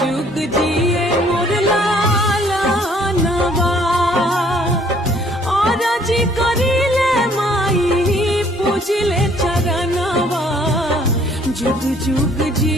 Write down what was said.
जुग जिए मोर लाला नवा और जी करिले माई पूजिले चरणवा जुग जुग जी